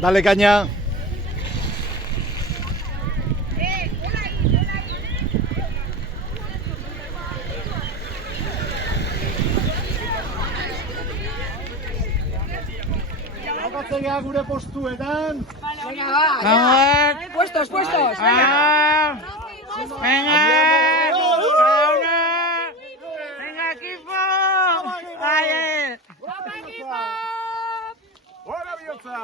Dale caña. Akatzea gure postuetan. Venga, va. Puestos. Venga. Venga, equipo. Vale. ¡Hola, Bioza!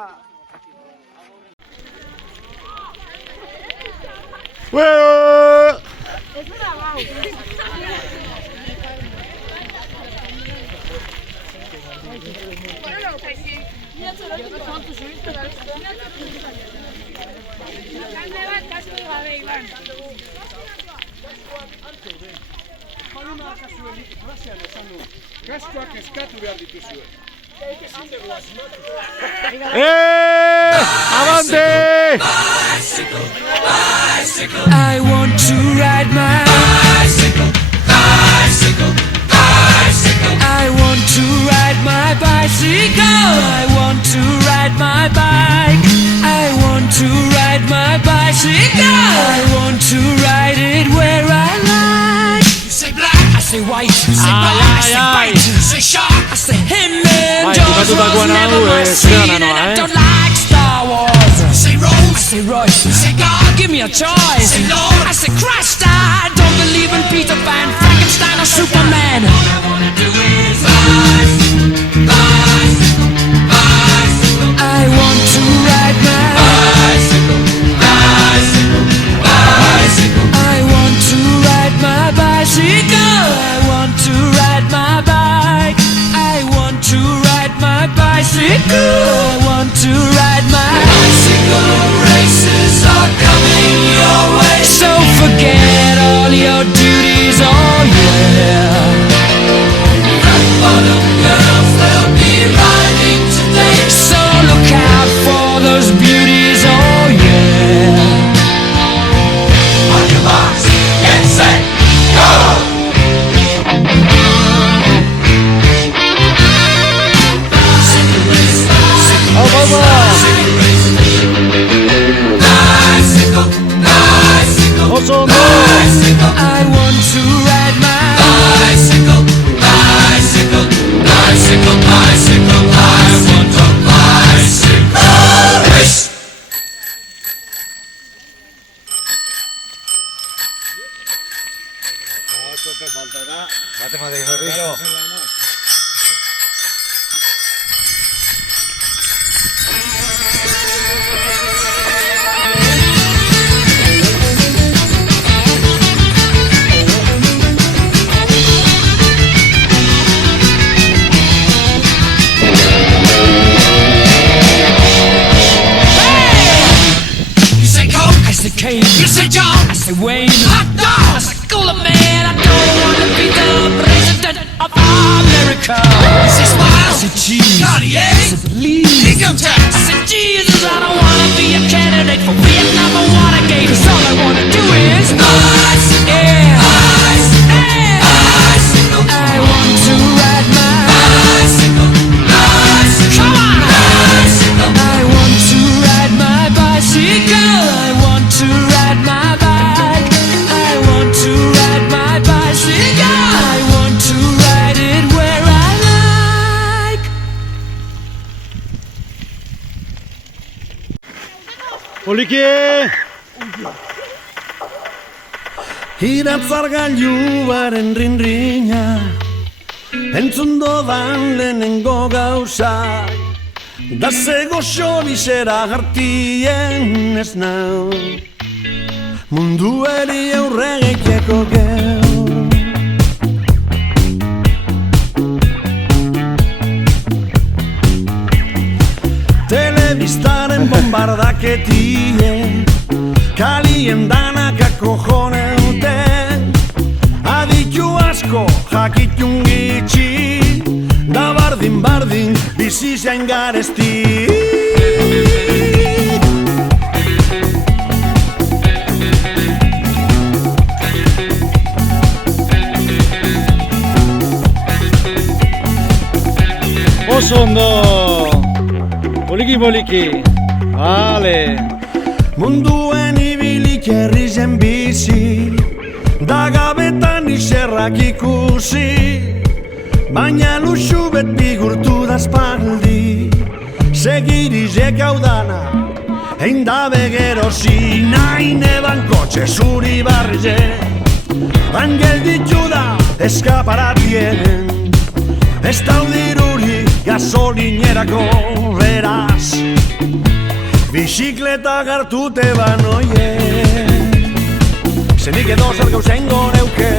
¡Bueno! Kaskoak eskatu behar dituzue. ¡Avante! I want to ride my bicycle. I want to ride my bicycle. I want to ride my bike. I want to ride my bicycle. I want to ride it where I like. You say black, I say white. You say black, I say white. You say shark, I say him. George was never my speed, and I don't like Star Wars. You say Rose, I say Royce. You say God, give me a choice. Say Lord, I say Christ. I don't believe in Peter Pan, Frankenstein or Superman. All I wanna do is bicycle. I want to ride my bicycle. I want to ride my bicycle. I want to ride my bike. I want to ride my bicycle. I want to ride my bicycle. Races are coming your way, so forget all your duties. Oh yeah. Rock bottom girls, they'll be riding today, so look out for those beauties. Oh yeah. On your marks, get set, go! I want to ride my bicycle. I want a bicycle race. You say John, I say Wayne, hot dog, I say cooler man. I don't wanna be the president of America. You say smile, I say cheese, Cartier, I say please, income tax, I say Jesus. I don't wanna be a candidate for Vietnam or Watergate, 'cause all I wanna do is bicycle, yeah, bicycle. I want to ride my bicycle. Come on, bicycle. I want to ride my bicycle. I want to ride my bike. I want to ride my bicycle. I want to ride it where I like. Poliki! Iratzar gailuaren rinrina entzun dodan lehenengo gauza, da zego xobizera hartien ez nau munduari aurre gehiako geu. bardaketie kalien danaka kojoneuten aditu asko jakitun gitxi da bardin bizi zain garesti. Oso ondo! Poliki! Vale! Munduen ibilik herri zen bizi da gabetan iserrak ikusi baina luxu beti gurtu da spaldi segirizek hau dana hein da begerosi nahi neban kotxe zuri barrize angel ditu da eskaparatien ez daudiruri gasolinerako beraz bizikleta gartute banoie zenik edo zer gauzengo neuke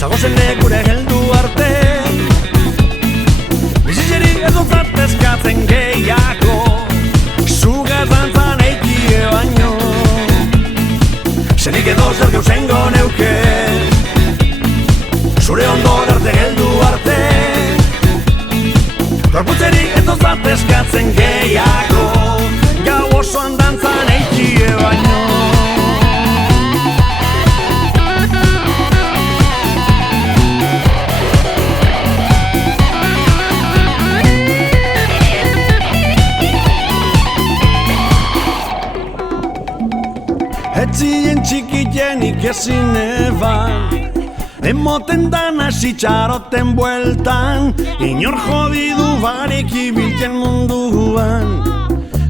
zagozen lekure heldu arte bizitzeri edo zatezkatzen gehiago zugaz dantzan eikie baino zenik edo zer gauzengo neuke zure ondor arte heldu arte gorputzerik edo zatezkatzen gehiago gau osoan dantzan eikie baino. Etzien txikitenik ezin eban emoten dana txaroten bueltan inor jodidu barik ibiltzen munduan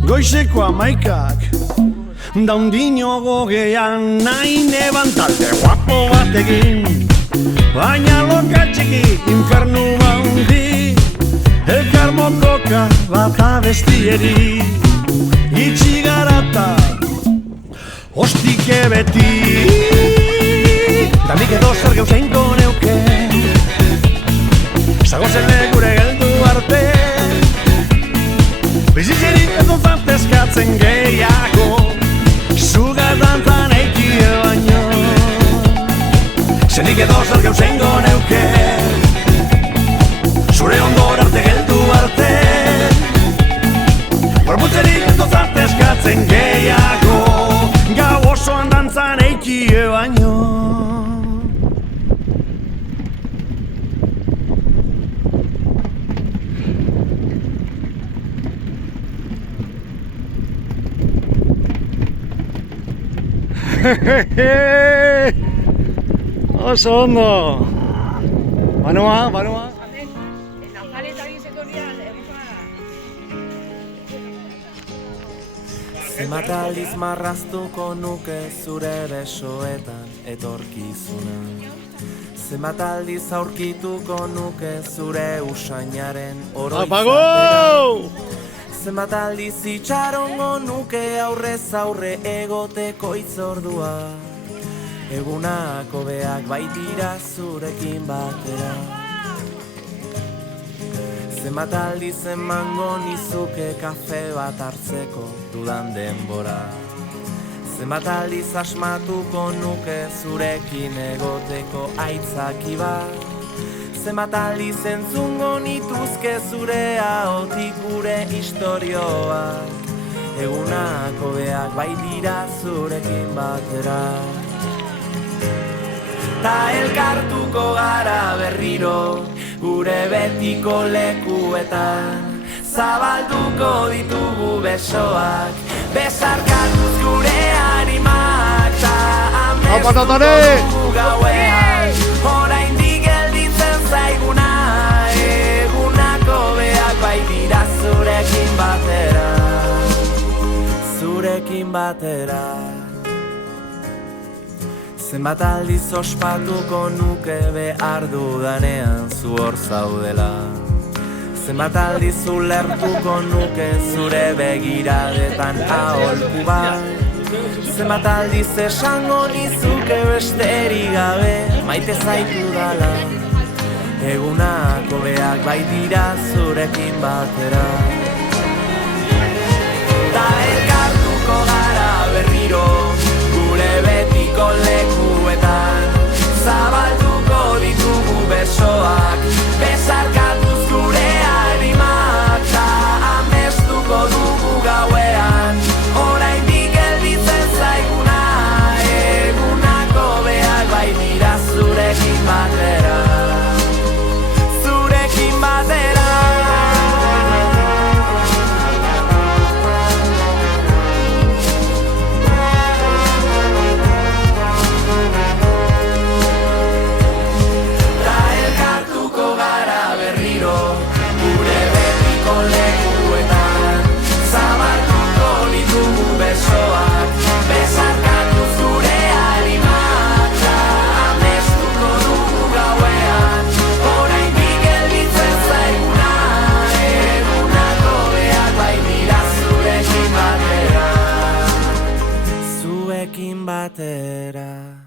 goizeko 11 daundino gogean nahi neban talde guapo batekin baina lokal txiki infernu baundi elkar mokoka bat abestieri itxi garata ostike beti da nik edo zer gauzenko neuke zagozen legure geldu arte bizitzerik edo zatezkatzen gehiago zugaz dantzan eikie baino zenik edo zer gauzenko neuke zure ondor arte geldu arte gorputzerik edo zatezkatzen gehiago gau osoan dantzan eikie baino. Oso ondo! Banoa! Zenbat aldiz marraztuko nuke zure besoetan etorkizuna zenbat aldiz aurkituko nuke zure usainaren oroitzapera zenbat aldiz itxarongo nuke aurrez aurre egoteko itzordua egunak hobeak baitira zurekin batera zenbat aldiz emango nizuke kafe bat hartzeko dudan denbora zenbat aldiz asmatuko nuke zurekin egoteko aitzaki bat zenbat aldiz entzungo nituzke zure ahotik gure istorioak egunak hobeak baitira zurekin batera ta elkartuko gara berriro gure betiko lekuetan zabalduko ditugu besoak besarkatuz gure animak ta amestuko dugu gauean oraindik gelditzen zaiguna egunako beak baitira zurekin batera zenbat aldiz ospatuko nuke behar dudanean zu hor zaudela zenbat aldiz ulertuko nuke zure begiradetan aholku bat zenbat aldiz esango nizuke besterik gabe maite zaitu dala egunak hobeak baitira zurekin batera batera.